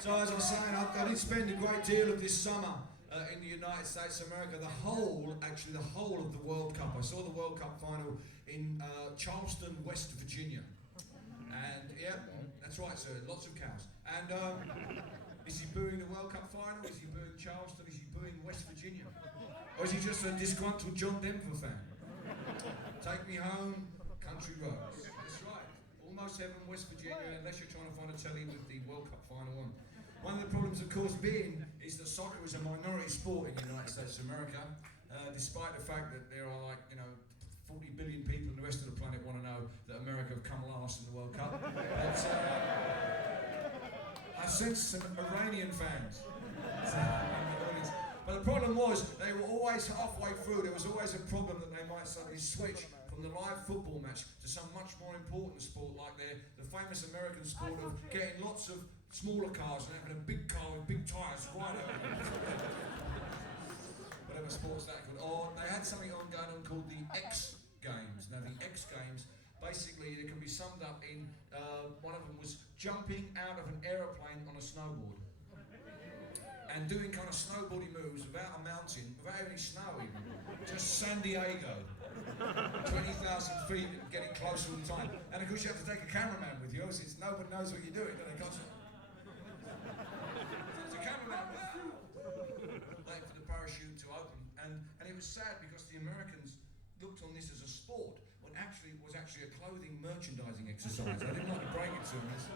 So as I was saying, I did spend a great deal of this summer in the United States of America. Actually the whole of the World Cup. I saw the World Cup final in Charleston, West Virginia. And yeah, that's right, sir, lots of cows. And is he booing the World Cup final? Is he booing Charleston? Is he booing West Virginia? Or is he just a disgruntled John Denver fan? Take me home, country roads. That's right. Almost heaven, West Virginia, unless you're trying to find a telly with the World Cup final on. One of the problems, of course, is that soccer is a minority sport in the United States of America, despite the fact that there are 40 billion people in the rest of the planet want to know that America have come last in the World Cup. But I sensed some Iranian fans in the audience. But the problem was, they were always halfway through, there was always a problem that they might suddenly switch from the live football match to some much more important sport, like the famous American sport of getting lots of smaller cars and having a big car with big tyres right over it. Whatever sports that could. Or they had something going on called the X Games. Now the X Games, basically it can be summed up in, one of them was jumping out of an aeroplane on a snowboard. And doing kind of snowboarding moves without a mountain, without any snow even. Just San Diego. 20,000 feet and getting closer all the time. And of course you have to take a cameraman with you, since nobody knows what you're doing. There's a cameraman waiting for the parachute to open. And it was sad because the Americans looked on this as a sport, when actually it was actually a clothing merchandising exercise. I didn't like to break it to them. It's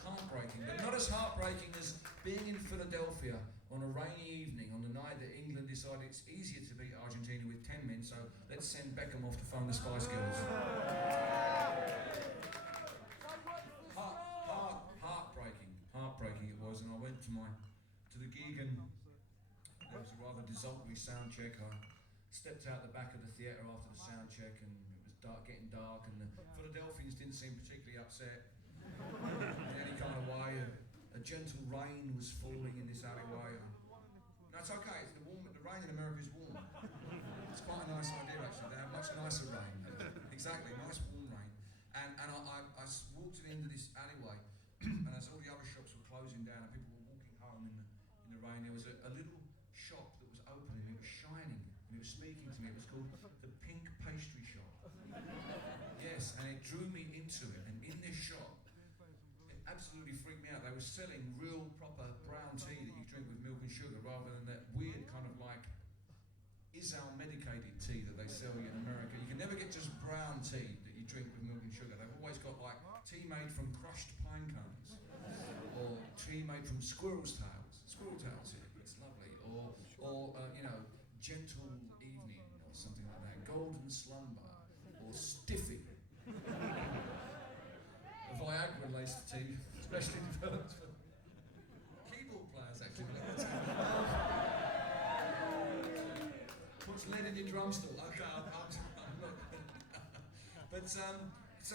heartbreaking, but not as heartbreaking as being in Philadelphia on a rainy evening on the night that England decided it's easier to beat Argentina with 10 men, so let's send Beckham off to phone the Spice Girls. Heartbreaking it was, and I went to the gig, and there was a rather desultory sound check. I stepped out the back of the theatre after the sound check, and it was getting dark, and the Philadelphians didn't seem particularly upset in any kind of way. A gentle rain was falling in this alleyway. No, it's okay. The rain in America is warm. It's quite a nice idea, actually. They have much nicer rain. Exactly, nice warm rain. And I walked to the end of this alleyway, and as all the other shops were closing down and people were walking home in the rain, there was a little shop that was open, and it was shining, and it was speaking to me. It was called the Pink Pastry Shop. Yes, and it drew me into it. And in this shop, absolutely freaked me out. They were selling real proper brown tea that you drink with milk and sugar, rather than that weird kind of like Isal medicated tea that they sell you in America. You can never get just brown tea that you drink with milk and sugar. They've always got like tea made from crushed pine cones, or tea made from squirrel's tails. Squirrel tails here, it's lovely. Or gentle evening or something like that. Golden slumber or stiffy. Viagra-laced tea, especially developed for keyboard players, actually. Puts lead in your drum still. Okay, I'm not. But so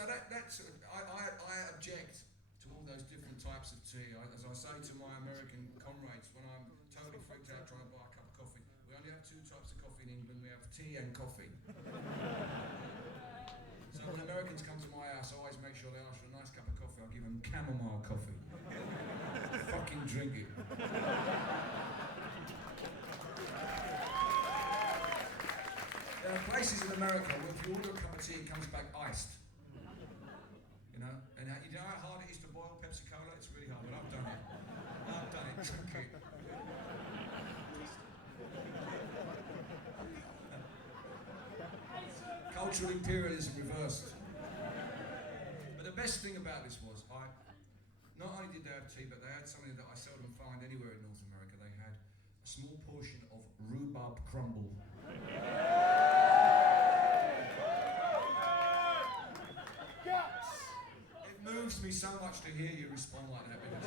that's I object to all those different types of tea. As I say to my American comrades when I'm totally freaked out trying to buy a cup of coffee, we only have two types of coffee in England. We have tea and coffee. So when Americans come to my house, I always make sure they ask for a nice cup of coffee. I'll give them chamomile coffee. Fucking drink it. There are places in America where if you order a cup of tea, it comes back iced. You know? And you know how hard it is to boil Pepsi Cola? It's really hard, but I've done it. Drink it. Cultural imperialism reversed. But the best thing about this was, not only did they have tea, but they had something that I seldom find anywhere in North America. They had a small portion of rhubarb crumble. It moves me so much to hear you respond like that, because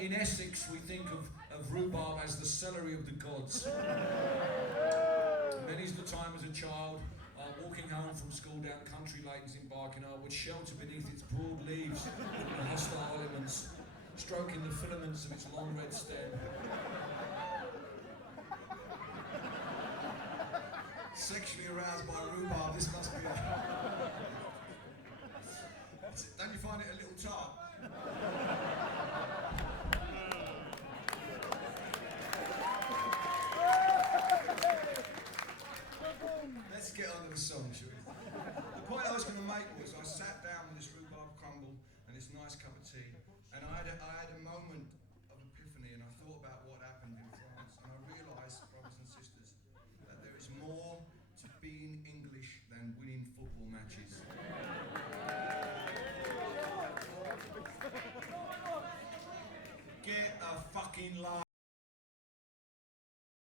in Essex we think of rhubarb as the celery of the gods. Many's the time as a child, walking home from school down country lanes in Barking, I would shelter beneath its broad leaves from the hostile elements, stroking the filaments of its long red stem. Sexually aroused by rhubarb, this must be don't you find it a little tart? Let's get on to the song, shall we? The point I was going to make was I sat down with this rhubarb crumble and this nice cup of tea, and I had a moment